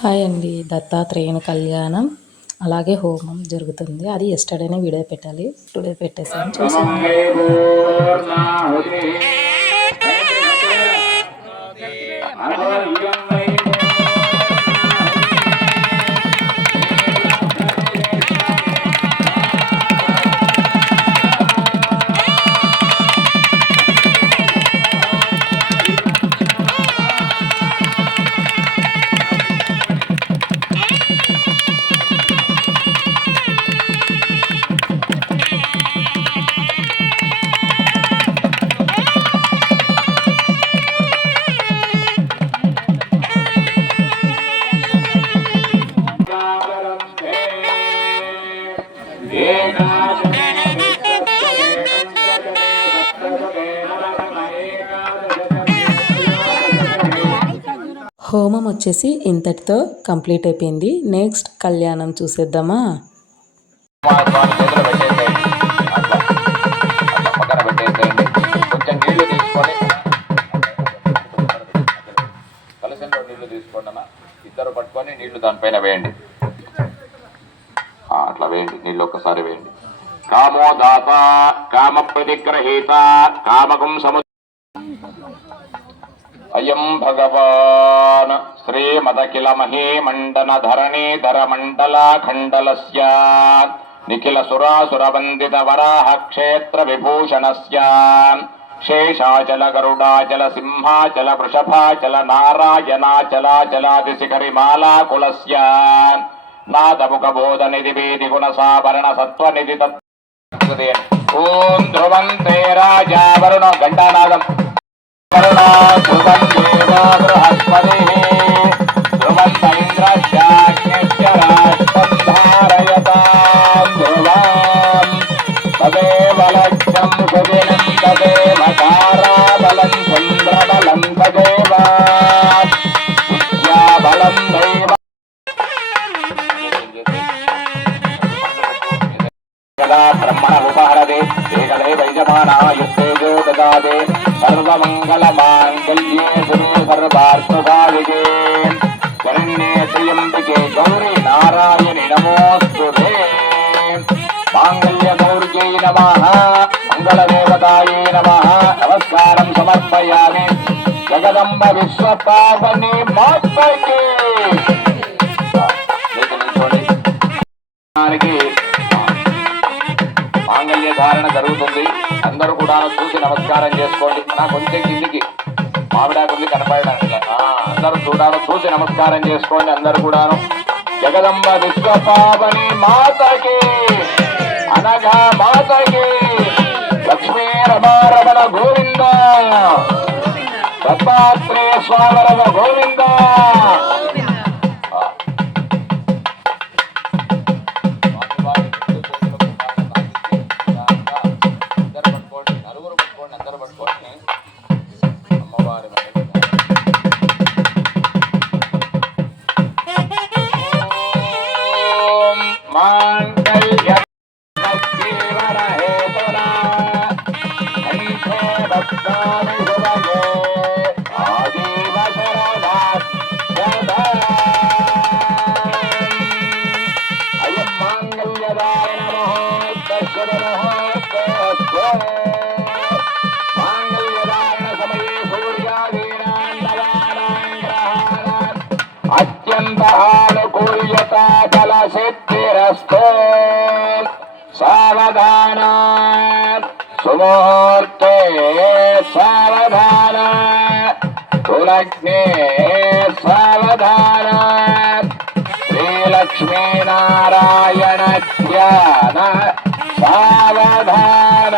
Hi అండి. దత్తాత్రేయుని కళ్యాణం అలాగే హోమం జరుగుతుంది. అది ఎస్టర్డేనే వీడియో పెట్టాలి. టుడే పెట్టేసాను చూసేయండి. హోమం వచ్చేసి ఇంతటితో కంప్లీట్ అయిపోయింది. నెక్స్ట్ కళ్యాణం చూసేద్దామా. ఇద్దరు పట్టుకొని నీళ్లు దానిపైన వేయండి. అట్లా వేయండి, నీళ్ళు ఒక్కసారి వేయండి. కామోదాత కామ ప్రతిగ్రహీత కామకం సము అయం భగవాన్ శ్రీమదఖిల మహీమండన ధరణీధర మండలాఖండలస్య నిఖిల సురాసుర వందిత వరాహ క్షేత్ర విభూషణస్య శేషాచల గరుడాచల సింహాచల వృషభాచల నారాయణాచలాచలాది శిఖరిమాలా కులస్య నాదముఖ బోధ నిధి వేది గుణసాభరణ సత్వనిధి తత్వదే. ఓం ధ్రువంతే రాజా వరుణ ఘంటానాదం ధ్రువం దేవో బృహస్పతి ధ్రువంత ఇంద్రస్యాగ్నిశ్చ రాష్ట్రం ధారయతాం ధ్రువం తదేవ లక్ష్యం సుదినం తదేవ తారాబలం చంద్రబలం తదేవ విద్యాబలం దైవ బ్రహ్మణ ఉపహరదే ఏకదే వైజమానాయుస్తేజో దదాదే సర్వమంగళ మాంగళ్యే శివే సర్వార్థసాధికే శరణ్యే త్ర్యంబకే గౌరీ నారాయణి నమోస్తుతే. మాంగళ్య గౌర్యై నమః మంగళదేవతాయై నమః. నమస్కారం సమర్పయామి. జగదంబ విశ్వపావని మాతకి మాంగళ్య ధారణ జరుగుతుంది. అందరూ కూడా చూసి నమస్కారం చేసుకోండి. నా కొంచెం కిందికి మామిడాకుంది కనపడడానికి అందరూ చూడాలి, చూసి నమస్కారం చేసుకోండి. అందరూ కూడాను జగదంబ విశ్వపావని మాతకి అనగా మాతకి. లక్ష్మీ రమారమణ గోవింద, దత్తాత్రేయ స్వామరమ గోవింద. అత్యంతానుకూల్యత బల సిద్ధిరస్తో సావధాన సుమూర్తే సావధాన తులగ్నే సావధాన శ్రీలక్ష్మీనారాయణ ధ్యాన సావధాన.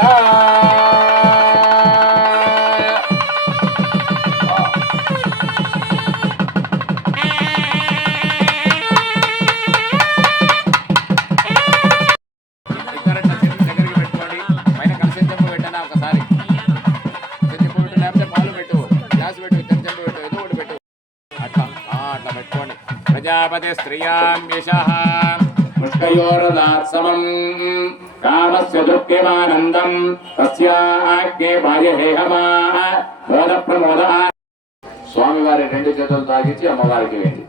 ప్రజాపతి స్త్రియాం యశః ముష్కయోరదాత్సమం కామస్య దుఃఖమానందం తస్యాగ్నే బాహ్యహేహమా మోద ప్రమోద. స్వామివారి రెండు చేతులు తాగించి అమ్మవారికి వేయండి.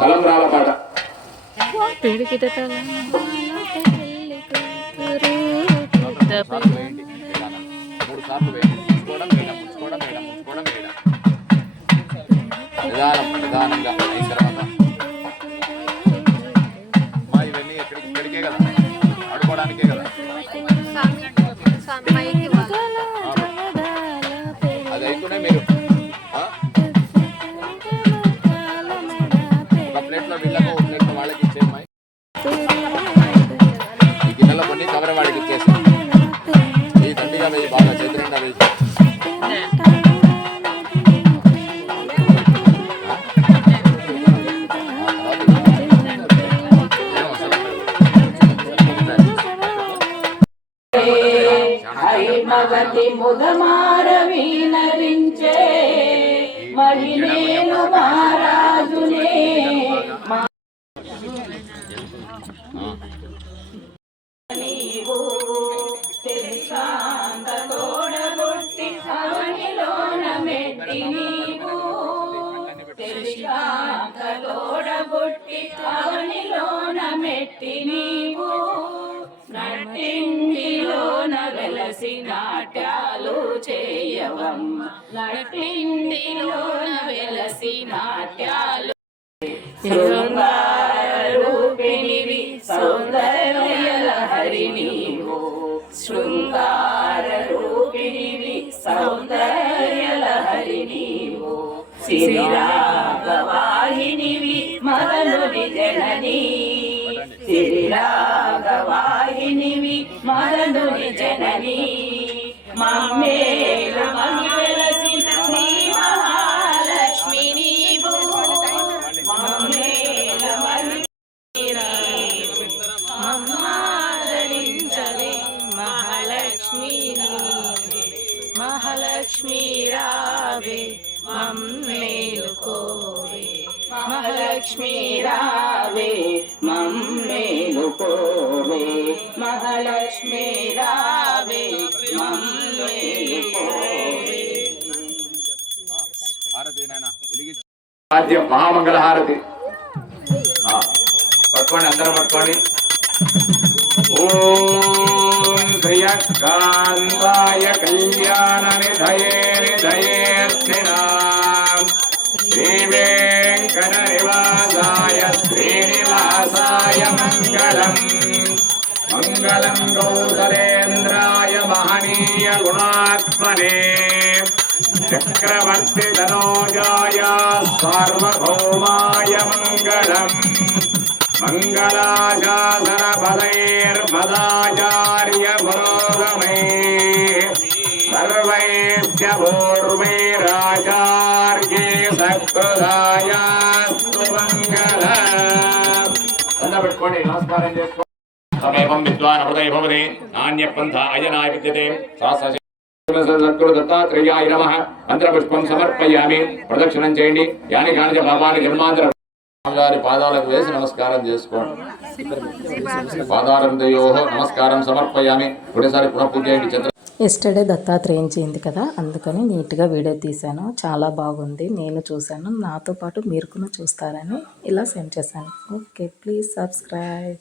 తలంబ్రాల పాట. పిడికిట తలంబ్రాల పెళ్లి కూతురు పెద్ద సార్లు వేయండి. 3 సార్లు వేయండి. ముంచుకోవడం వేయడం, ముంచుకోవడం వేయడం, ముంచుకోవడం వేయడం. నిదానంగా అయిన తర్వాత మా ఇవన్నీ ఇక్కడికే కదా, ఆడుకోవడానికే కదా. అది అయితేనే మీరు ఒక ప్లేట్లో వీళ్ళకు, ఒక ప్లేట్లో వాళ్ళకి ఇచ్చేయమ్మాయి. ఈ గిన్నెలో కొన్ని కవర వాడికి ఇచ్చేసి ఈ దండిగా వేయి, బాగా చేతి నిండా వేయి. మగతి ముదమారవీనరించే మహిళేను మహారాజునే నీవు తెలుసాంత తోడగొట్టి అవనిలోన మెట్టి నీవు తెలుసాంత తోడగొట్టి అవనిలోన మెట్టి నీవు నట్టింటిలోన వెలసి నాట్యాలు చేయవమ్మ నట్టింటిలోన వెలసి నాట్యాలు శృంగారూపిణివి సౌందర్యలహరి నీవు శృంగారూపిణివి సౌందర్యలహరి నీవు సిరిరాగవాహినివి మదనుడి జననీ సిరిరాగవాహినివి మదనుడి జననీ మమ్మేల వెలసిన శ్రీ మహాలక్ష్మి నీవు మమ్మేల మమ్మాదరించవే మహాలక్ష్మి మహాలక్ష్మి రావే మమ్మేలుకోవే మహాలక్ష్మి రావే మమ్మేలుకోవే మహాలక్ష్మి రావే మమ్మేలుకోవే. హారతి నాయనా వెలిగించు. ఆద్యం మహామంగళ హారతి పట్టుకోండి, అందరం పట్టుకోండి. ఓం శ్రియకాంతాయ కళ్యాణ నిధయే నిధయేర్थिनां శ్రీ వెంకట నివాసాయ శ్రీనివాసాయ మంగళం మంగళం కౌసలేంద్రాయ మహనీయ గుణాత్మనే చక్రవర్తి తనోజాయ సార్వభౌమాయ మంగళం మంగళాశాసన పదైర్మదాచార్య పురోగమై సర్వైశ్చ పూర్వైరాచార్యే సత్కృతాయాస్తు మంగళం. పెట్టుకోండి, నమస్కారం చేసుకోండి. సమేవం విద్వాన్ హృదయ భవతి నాణ్యపంథ అయనాయ విద్యతే సద్గురు దత్తాత్రేయాయ నమః. మంత్రపుష్పం సమర్పయామి. ప్రదక్షిణం చేయండి. యాని కానిచ పాపాని జన్మాంతర గారి పాదాలకు వేసి నమస్కారం చేసుకోండి. పాదారందయో నమస్కారం సమర్పయామి. ఒకసారి పునః పూజ చేయండి. చంద్ర ఎస్టర్డే దత్తాత్రేయం జయంతి కదా, అందుకని నీట్గా వీడియో తీశాను. చాలా బాగుంది, నేను చూశాను. నాతో పాటు మీరు కూడా చూస్తారని ఇలా సెండ్ చేశాను. Okay, please subscribe.